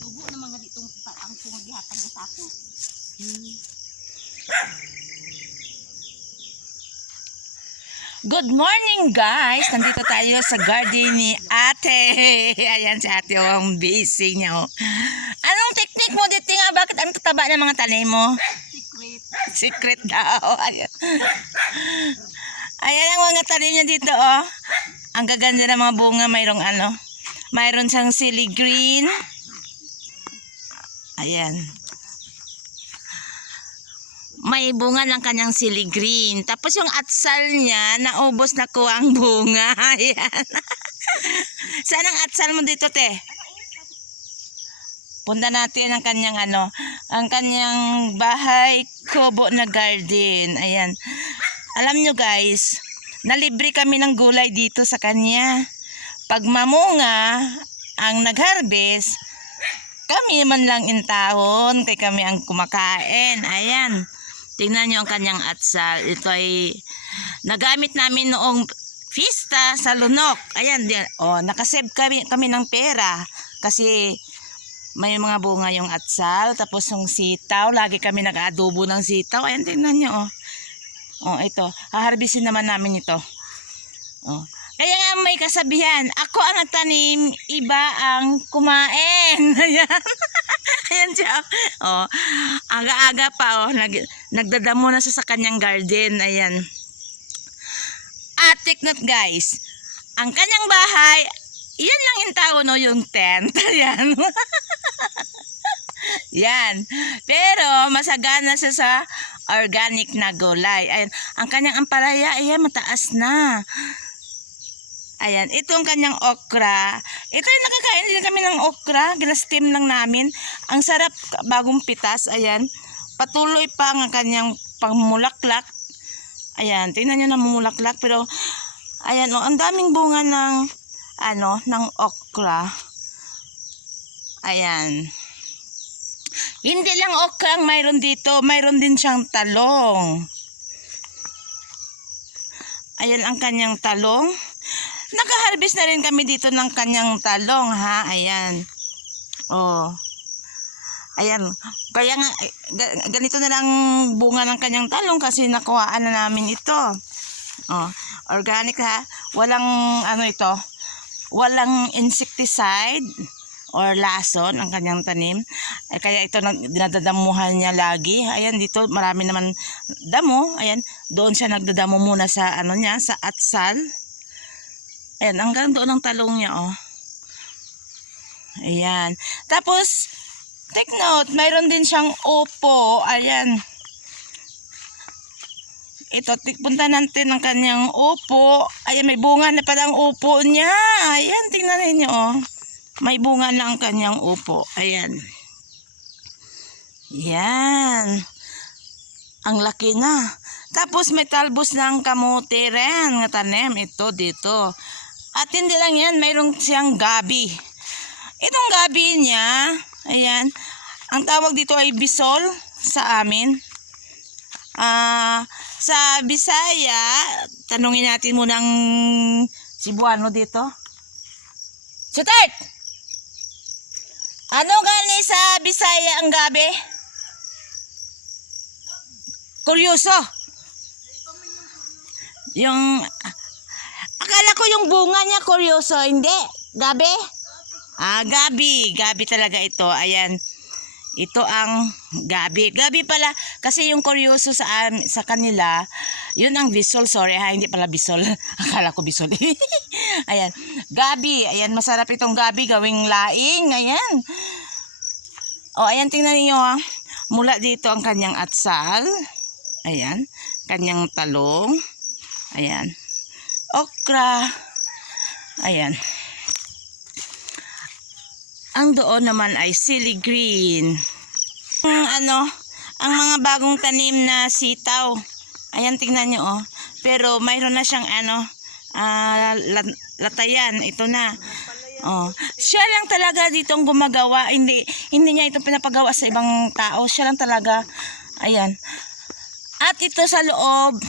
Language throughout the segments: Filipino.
Tubo na mga ditong ang pumagihatag sa ako. Good morning guys! Nandito tayo sa garden ni ate. Ayan si ate, oh, ang busy niya. Oh. Anong technique mo dito nga? Bakit ang tataba ng mga tanim mo? Secret. Secret daw. Ayan. Ayan ang mga tanim niya dito, oh. Ang gaganda ng mga bunga. Mayroong ano. Mayroon siyang silly green. Ayan. May bunga ng kanyang silly green. Tapos yung atsal niya, naubos na ko ang bunga. Ayan. Saan ang atsal mo dito, te? Punta natin ang kanyang ano, ang kanyang bahay kubo na garden. Ayan. Alam nyo guys, nalibre kami ng gulay dito sa kanya. Pag mamunga ang nag-harvest, kami man lang intahon, kay kami ang kumakain. Ayan. Tingnan nyo ang kanyang atsal. Ito ay nagamit namin noong fiesta sa Lunok. Ayan, oh, nakasave kami, kami ng pera. Kasi may mga bunga yung atsal, tapos yung sitaw, lagi kami nag-adobo ng sitaw. Ayan, tingnan nyo, oh. Oh, ito. Haharbisin naman namin ito. Oh. Kaya nga may kasabihan, ako ang nagtanim, iba ang kumain. Ayan. Ayan siya. Oh. Aga-aga pa, oh. Nag, nagdadamo na siya sa kanyang garden. Ayan. At take note, guys. Ang kanyang bahay, yan lang yung tao, no? Yung tent. Ayan. Yan. Pero masagana siya sa organic na gulay. Ayan. Ang kanyang ampalaya, ayan, mataas na. Ayan. Ito ang kanyang okra. Ito yung nakakain din kami ng okra. Gina-steam lang namin. Ang sarap bagong pitas. Ayan. Patuloy pa ang kanyang pangmulaklak. Ayan. Tingnan nyo na mumulaklak. Pero, ayan, oh, ang daming bunga ng, ano, ng okra. Ayan. Hindi lang okra ang mayroon dito, mayroon din siyang talong. Ayan ang kanyang talong. Nakaharvest na rin kami dito ng kanyang talong, ha? Ayan. Oh. Ayan. Kaya nga, eh, ga- ganito na lang bunga ng kanyang talong kasi nakuhaan na namin ito. Oh. Organic, ha? Walang, ano ito, walang insecticide or lason ang kanyang tanim. Ay, kaya ito dinadadamuhan niya lagi. Ayan, dito marami naman damo. Ayan, doon siya nagdadamo muna sa ano niya, sa atsal. Ayan, hanggang doon ang talong niya, oh. Ayan. Tapos, take note, mayroon din siyang upo. Ayan. Ito, punta natin ang kanyang upo. Ayan, may bunga na pala ang upo niya. Ayan, tingnan ninyo, oh. May bunga na ang kanyang upo. Ayan. Yan. Ang laki na. Tapos may talbos ng kamote rin. Nga tanim. Ito dito. At hindi lang yan. Mayroong siyang gabi. Itong gabi niya. Ayan. Ang tawag dito ay bisol sa amin. Ah, sa Bisaya, tanungin natin muna ang Cebuano dito. Sutert! Ano gani sa Bisaya ang gabi? Kuryoso. Yung akala ko yung bunga niya kuryoso, hindi. Gabi? Ah, gabi. Gabi talaga ito. Ayan. Ito ang gabi. Gabi pala kasi yung kuryoso sa am- sa kanila, yun ang bisol, sorry ha, hindi pala bisol. Akala ko bisol. ayan. Gabi, ayan masarap itong gabi gawing laing, ayan. O, ayan tingnan niyo ha. Mula dito ang kanyang atsal. Ayan, kanyang talong. Ayan. Okra. Ayan. Ang doon naman ay silly green. Ang ano, ang mga bagong tanim na sitaw. Ayan, tingnan nyo, oh. Pero mayroon na siyang ano, lat- latayan. Ito na. Oh. Siya lang talaga ditong gumagawa. Hindi, hindi niya ito pinapagawa sa ibang tao. Siya lang talaga. Ayan. At ito sa loob,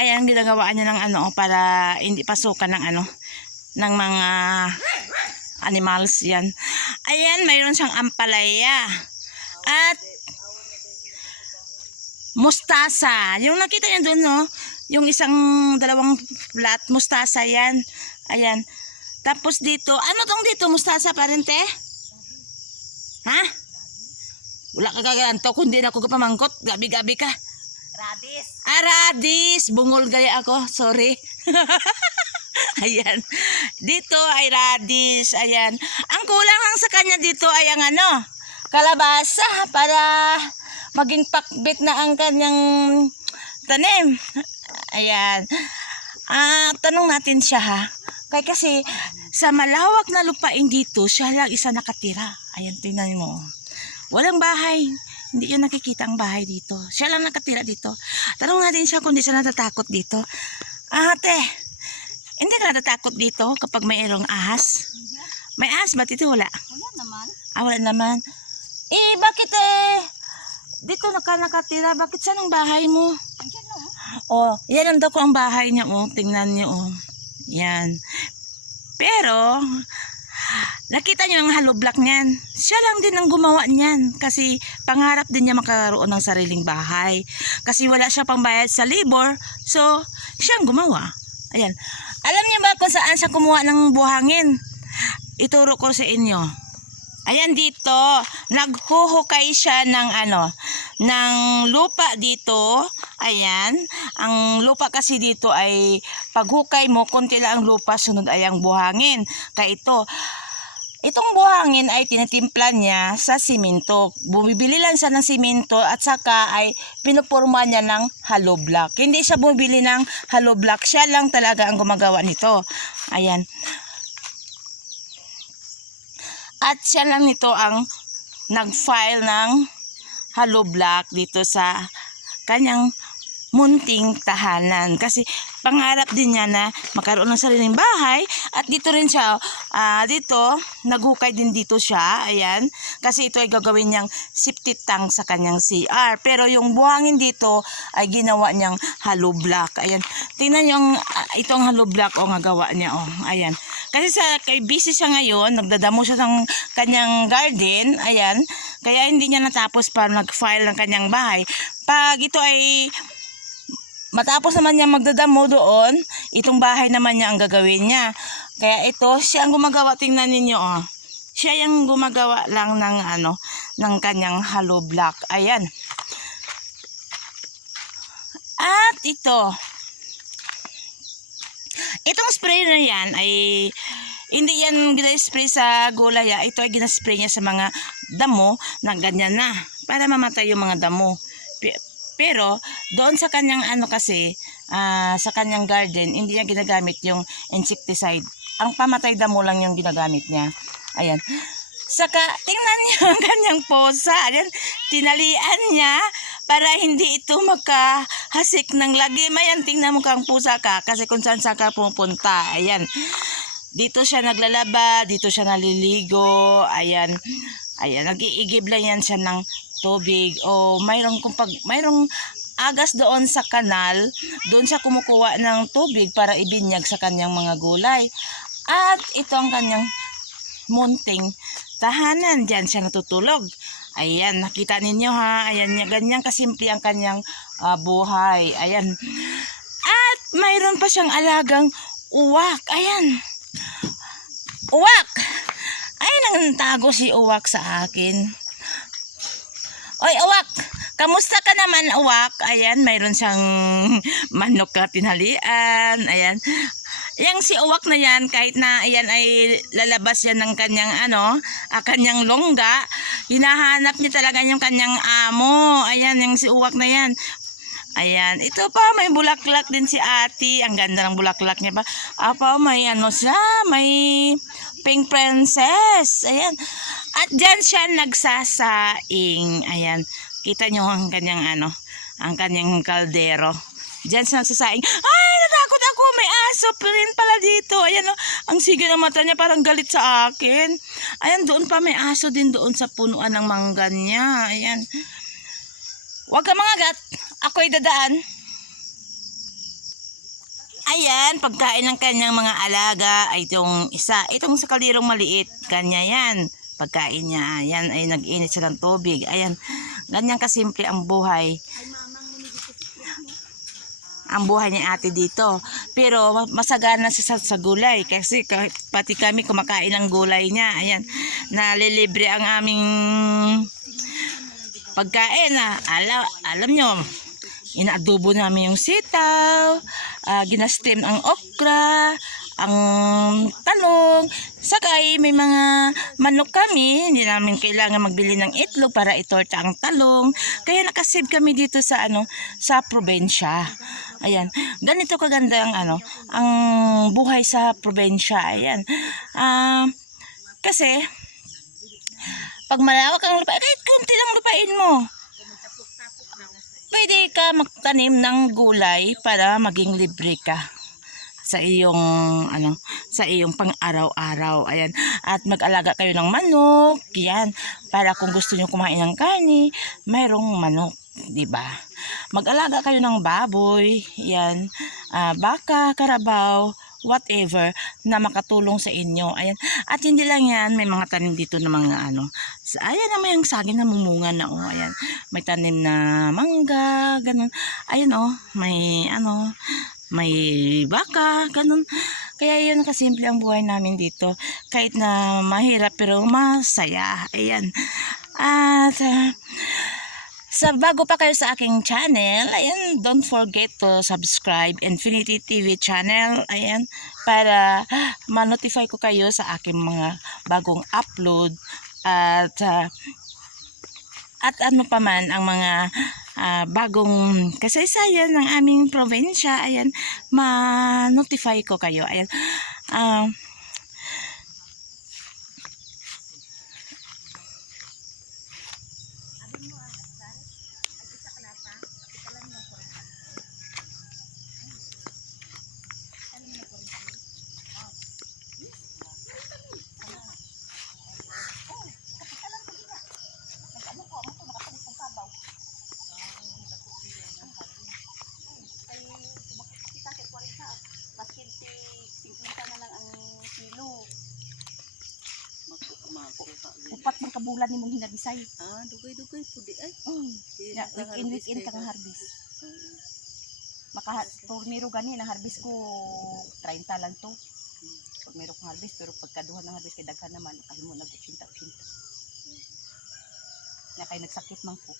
ayan, ginagawa niya ng ano, para hindi pasukan ng ano, ng mga animals yan. Ayan, mayroon siyang ampalaya. At mustasa. Yung nakita niyo doon, no? Yung isang dalawang flat, mustasa yan. Ayan. Tapos dito, ano tong dito, mustasa parente? Ha? Wala ka kaganto, kundi na ako kapamangkot. Gabi-gabi ka. Radis. Aradis! Bungol gaya ako. Sorry. Ayan. Dito ay radis. Ayan. Ang kulang lang sa kanya dito ay ang ano, kalabasa para maging pakbit na ang kanyang tanim. Ayan. Ah, tanong natin siya ha. Kaya kasi sa malawak na lupain dito, siya lang isa nakatira. Ayan, tingnan mo. Walang bahay. Hindi yun nakikita ang bahay dito. Siya lang nakatira dito. Tanong natin siya kung di siya natatakot dito. Ate, hindi ka natatakot dito kapag mayroong ahas? May ahas ba dito? Wala. Wala naman. Ah, wala naman. Eh, bakit eh, dito naka nakatira? Bakit saan ang bahay mo? Andiyan. Oh, yan ang daw ko ang bahay niya, oh. Tingnan niyo, oh. Yan. Pero, nakita niyo ang hollow block niyan. Siya lang din ang gumawa niyan. Kasi, pangarap din niya makaroon ng sariling bahay. Kasi wala siya pang bayad sa labor. So, siya ang gumawa. Ayan. Alam niyo ba kung saan siya kumuha ng buhangin? Ituro ko sa inyo. Ayan dito, naghuhukay siya ng ano, ng lupa dito. Ayan, ang lupa kasi dito ay paghukay mo, konti lang ang lupa, sunod ay ang buhangin. Kaya ito, itong buhangin ay tinitimpla niya sa simento. Bumibili lang siya ng simento at saka ay pinupurma niya ng hollow block. Hindi siya bumibili ng hollow block, siya lang talaga ang gumagawa nito. Ayan. At siya lang nito ang nag-file ng hollow block dito sa kanyang munting tahanan. Kasi pangarap din niya na magkaroon ng sariling bahay. At dito rin siya, ah, dito, naghukay din dito siya. Ayan. Kasi ito ay gagawin niyang septic tank sa kanyang CR. Pero yung buhangin dito ay ginawa niyang hollow block. Ayan. Tingnan niyo ang, ah, itong hollow block o nga gawa niya. Oh. Ayan. Kasi sa kay busy siya ngayon, nagdadamo siya ng kanyang garden, ayan. Kaya hindi niya natapos para nag-file ng kanyang bahay. Pag ito ay matapos naman niya magdadamo doon, itong bahay naman niya ang gagawin niya. Kaya ito, siya ang gumagawa, tingnan ninyo oh. Siya yung gumagawa lang ng ano, ng kanyang hollow block. Ayan. At ito, Itong spray na yan ay hindi yan gina-spray sa gulay. ah. Ito ay gina-spray niya sa mga damo na ganyan na para mamatay yung mga damo. Pe- Pero doon sa kanyang ano kasi, ah, sa kanyang garden, hindi niya ginagamit yung insecticide. Ang pamatay damo lang yung ginagamit niya. Ayan. Saka, tingnan niyo ang kanyang posa. Ayan, tinalian niya para hindi ito makahasik ng lagi. Mayan, tingnan mo kang pusa ka kasi kung saan saan ka pupunta. Ayan. Dito siya naglalaba, dito siya naliligo. Ayan. Ayan, nag-iigib lang yan siya ng tubig. O mayroong, kung mayroong agas doon sa kanal, doon siya kumukuha ng tubig para ibinyag sa kanyang mga gulay. At ito ang kanyang munting tahanan. Diyan siya natutulog. Ayan, nakita ninyo ha. Ayan, ganyan kasimple ang kanyang ah, buhay. Ayan. At mayroon pa siyang alagang uwak. Ayan. Uwak! Ay, nantago si uwak sa akin. Oy, uwak! Kamusta ka naman, uwak? Ayan, mayroon siyang manok ka tinalian. Ayan. Yang si uwak na yan, kahit na ayan ay lalabas yan ng kanyang ano, ah, kanyang longga, hinahanap niya talaga yung kanyang amo. Ayan, yung si uwak na yan. Ayan, ito pa, may bulaklak din si ate. Ang ganda ng bulaklak niya pa. Apa, may ano siya, may pink princess. Ayan. At dyan siya nagsasaing. Ayan. Kita nyo ang kanyang ano, ang kanyang kaldero. Diyan siya nagsasaing. Ay, natakot ako. May aso rin pala dito. Ayan o. Ang siga ng mata niya parang galit sa akin. Ayan, doon pa may aso din doon sa punuan ng mangga niya. Ayan. Huwag ka mga gat. Ako'y dadaan. Ayan, pagkain ng kanyang mga alaga ay itong isa. Itong sa kalirong maliit, kanya yan. Pagkain niya, ayan, ay nag-init siya ng tubig. Ayan, ganyan kasimple ang buhay. Ang buhay ni ate dito. Pero ma- masagana siya sa, sa gulay. Kasi pati kami kumakain ng gulay niya. Ayan, nalilibre ang aming pagkain. Ah. Alam, alam nyo, inaadobo namin yung sitaw, uh, ginastem ang okra, ang talong, sakay may mga manok kami, hindi namin kailangan magbili ng itlog para itorta ang talong. Kaya nakasave kami dito sa ano, sa probensya. Ayan, ganito kaganda ang ano, ang buhay sa probensya. Ayan. Ah, kasi pag malawak ang lupa, kahit kunti lang lupain mo, pwede ka magtanim ng gulay para maging libre ka sa iyong ano sa iyong pang-araw-araw. Ayan. At mag-alaga kayo ng manok yan. Para kung gusto niyo kumain ng karne mayroong manok di ba? Mag-alaga kayo ng baboy yan. Ah, baka karabaw whatever na makatulong sa inyo ayan at hindi lang yan may mga tanim dito na mga ano ayan na may ang saging na mumunga na oh ayan may tanim na mangga, ganun. Ayun oh, may ano, may baka, ganun. Kaya yun kasimple ang buhay namin dito. Kahit na mahirap pero masaya. Ayan. At ah, sa bago pa kayo sa aking channel, ayan, don't forget to subscribe Infinity TV channel, ayan, para ma-notify ko kayo sa aking mga bagong upload at ah, at ano pa man ang mga ah, bagong kasaysayan ng aming probinsya, ayan, ma-notify ko kayo. Ayan. Ah, Kabulan ni mong hinabisay. Ah, dugay-dugay pudi ay. Mm. Di Ya, naka-harvest weekend weekend kang harvest. Maka torniro gani na harvest ko 30 lang to. Pag meron kong harvest pero pagkaduhan ng harvest kay daghan naman kahimo nag 80 80. Na kay nagsakit man ko.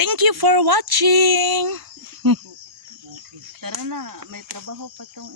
Thank you for watching! Tara na, may trabaho pa tong